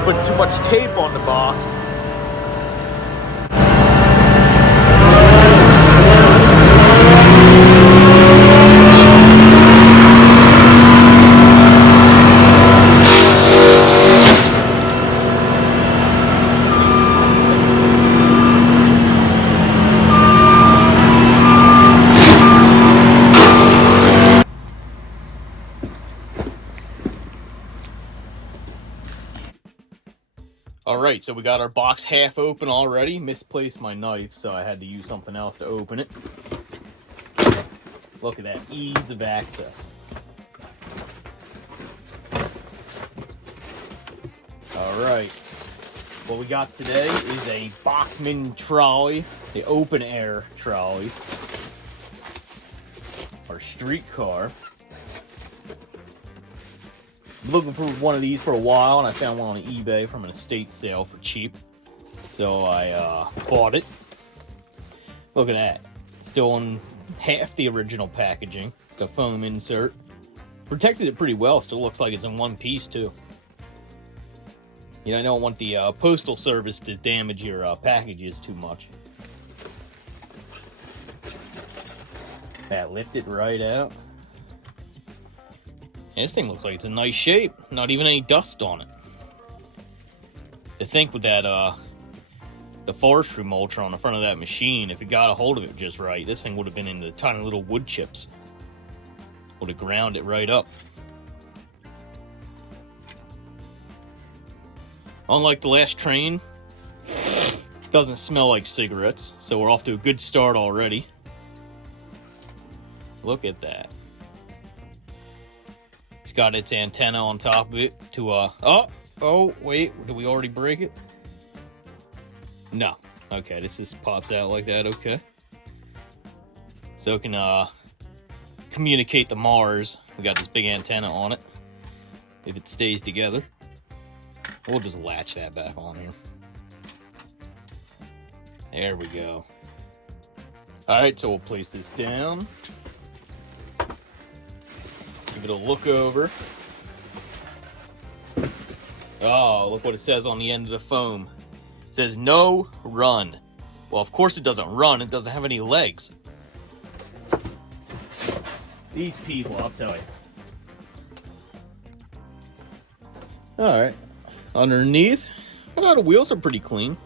I put too much tape on the box. Alright, so we got our box half open already. Misplaced my knife, so I had to use something else to open it. Look at that ease of access. Alright, what we got today is a Bachmann trolley, the open air trolley, our streetcar. Looking for one of these for a while, and I found one on eBay from an estate sale for cheap. So I bought it. Look at that. Still in half the original packaging. The foam insert. Protected it pretty well. Still looks like it's in one piece, too. You know, I don't want the postal service to damage your packages too much. That lifted right out. This thing looks like it's in nice shape. Not even any dust on it. To think with that, the forestry mulcher on the front of that machine, if it got a hold of it just right, this thing would have been in the tiny little wood chips. Would have ground it right up. Unlike the last train, doesn't smell like cigarettes, so we're off to a good start already. Look at that. It's got its antenna on top of it to, oh, wait, did we already break it? No. Okay, this just pops out like that, okay. So it can, communicate to Mars. We got this big antenna on it. If it stays together. We'll just latch that back on here. There we go. Alright, so we'll place this down. Give it a look over. Oh, look what it says on the end of the foam. It says no run. Well, of course it doesn't run. It doesn't have any legs. These people, I'll tell you. Alright. Underneath, well, the wheels are pretty clean.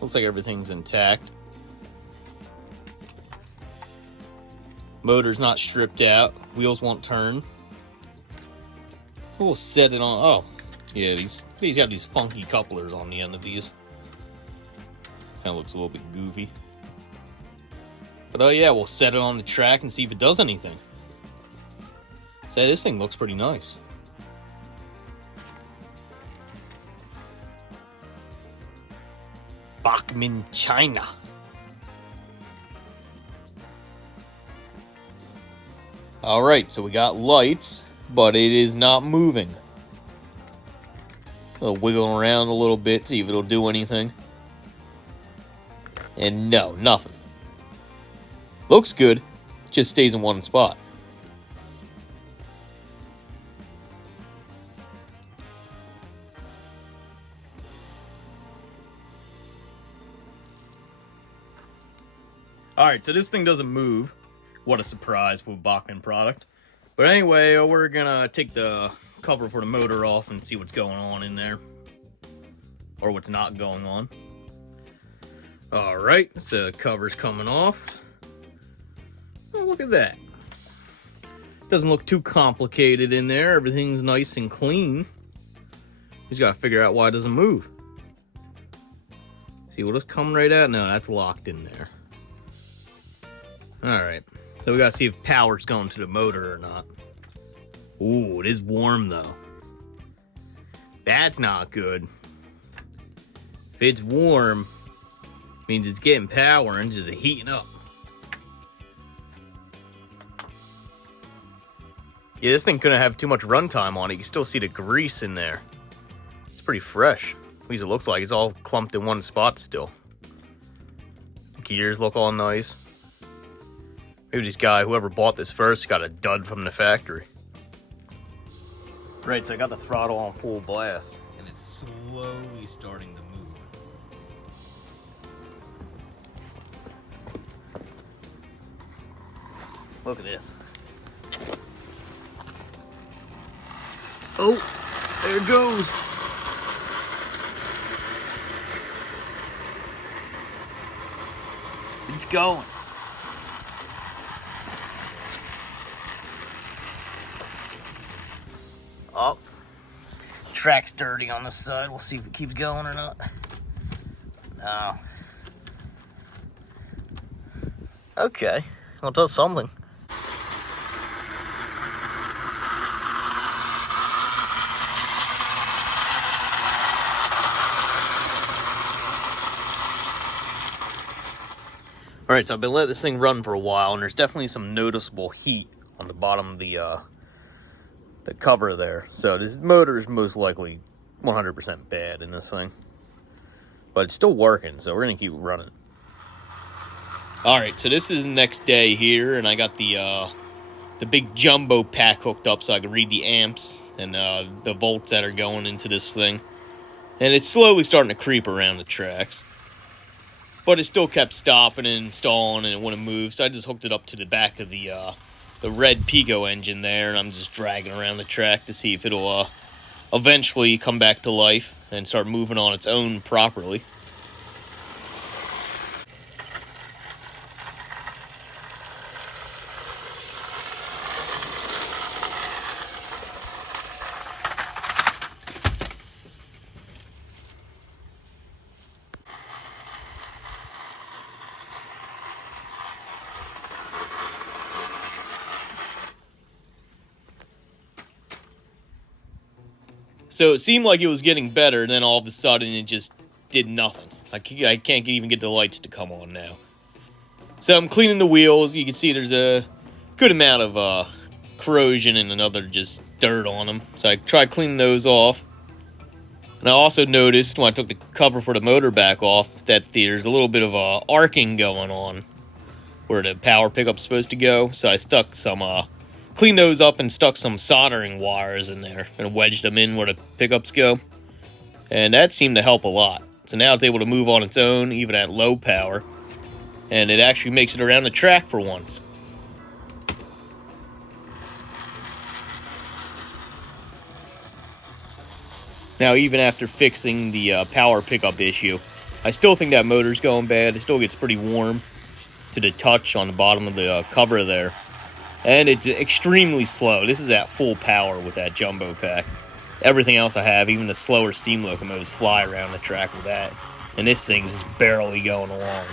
Looks like everything's intact. Motor's not stripped out. Wheels won't turn. We'll set it on. Oh, yeah, these have these funky couplers on the end of these. Kind of looks a little bit goofy. But oh yeah, we'll set it on the track and see if it does anything. So this thing looks pretty nice. Bachmann, China. Alright, so we got lights, but it is not moving. I'll wiggle around a little bit, see if it'll do anything. And no, nothing. Looks good, just stays in one spot. Alright, so this thing doesn't move. What a surprise for a Bachmann product. But anyway, we're gonna take the cover for the motor off and see what's going on in there. Or what's not going on. Alright, so the cover's coming off. Oh, look at that. Doesn't look too complicated in there. Everything's nice and clean. Just gotta figure out why it doesn't move. See, will this come right out? No, that's locked in there. Alright, so we gotta see if power's going to the motor or not. Ooh, it is warm though. That's not good. If it's warm, means it's getting power and just heating up. Yeah, this thing couldn't have too much runtime on it. You can still see the grease in there. It's pretty fresh. At least it looks like it's all clumped in one spot still. Gears look all nice. Maybe this guy, whoever bought this first, got a dud from the factory. Right, so I got the throttle on full blast, and it's slowly starting to move. Look at this. Oh, there it goes. It's going. Oh, track's dirty on the side. We'll see if it keeps going or not. No. Okay, well, it does something. Alright, so I've been letting this thing run for a while, and there's definitely some noticeable heat on the bottom of the cover there. So this motor is most likely 100% bad in this thing. But it's still working, so we're going to keep running. Alright, so this is the next day here, and I got the big jumbo pack hooked up so I can read the amps and the volts that are going into this thing. And it's slowly starting to creep around the tracks. But it still kept stopping and stalling, and it wouldn't move, so I just hooked it up to the back of the red Pico engine there, and I'm just dragging around the track to see if it'll eventually come back to life and start moving on its own properly. So it seemed like it was getting better, and then all of a sudden it just did nothing. I can't even get the lights to come on now. So I'm cleaning the wheels. You can see there's a good amount of corrosion and another just dirt on them. So I tried cleaning those off. And I also noticed when I took the cover for the motor back off that there's a little bit of arcing going on where the power pickup's supposed to go. So I stuck some cleaned those up and stuck some soldering wires in there and wedged them in where the pickups go. And that seemed to help a lot. So now it's able to move on its own, even at low power. And it actually makes it around the track for once. Now, even after fixing the power pickup issue, I still think that motor's going bad. It still gets pretty warm to the touch on the bottom of the cover there. And it's extremely slow. This is at full power with that jumbo pack. Everything else I have, even the slower steam locomotives, fly around the track with that. And this thing's just barely going along.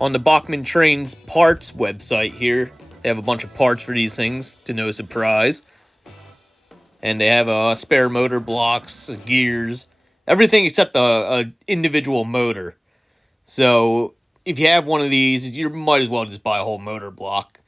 On the Bachmann Trains parts website here, they have a bunch of parts for these things, to no surprise. And they have spare motor blocks, gears, everything except a individual motor. So if you have one of these, you might as well just buy a whole motor block.